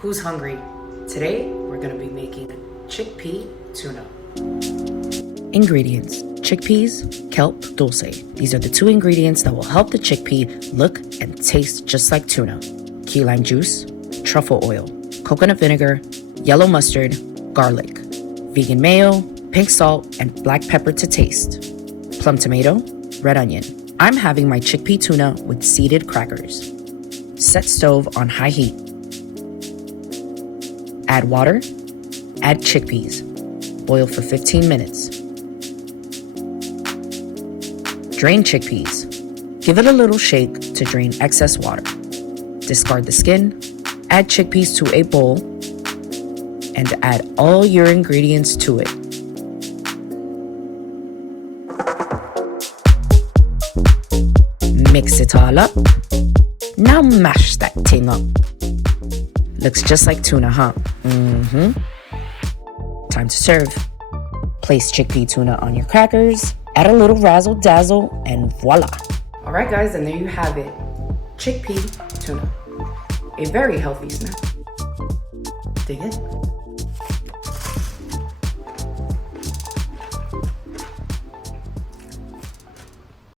Who's hungry? Today, we're gonna be making chickpea tuna. Ingredients: chickpeas, kelp, dulce. These are the two ingredients that will help the chickpea look and taste just like tuna. Key lime juice, truffle oil, coconut vinegar, yellow mustard, garlic, vegan mayo, pink salt, and black pepper to taste, plum tomato, red onion. I'm having my chickpea tuna with seeded crackers. Set stove on high heat. Add water. Add chickpeas. Boil for 15 minutes. Drain chickpeas. Give it a little shake to drain excess water. Discard the skin. Add chickpeas to a bowl and add all your ingredients to it. Mix it all up. Now mash that thing up. Looks just like tuna, huh? Time to serve. Place chickpea tuna on your crackers, add a little Razzle Dazzle, and voila. All right, guys, and there you have it. Chickpea tuna. A very healthy snack. Dig it?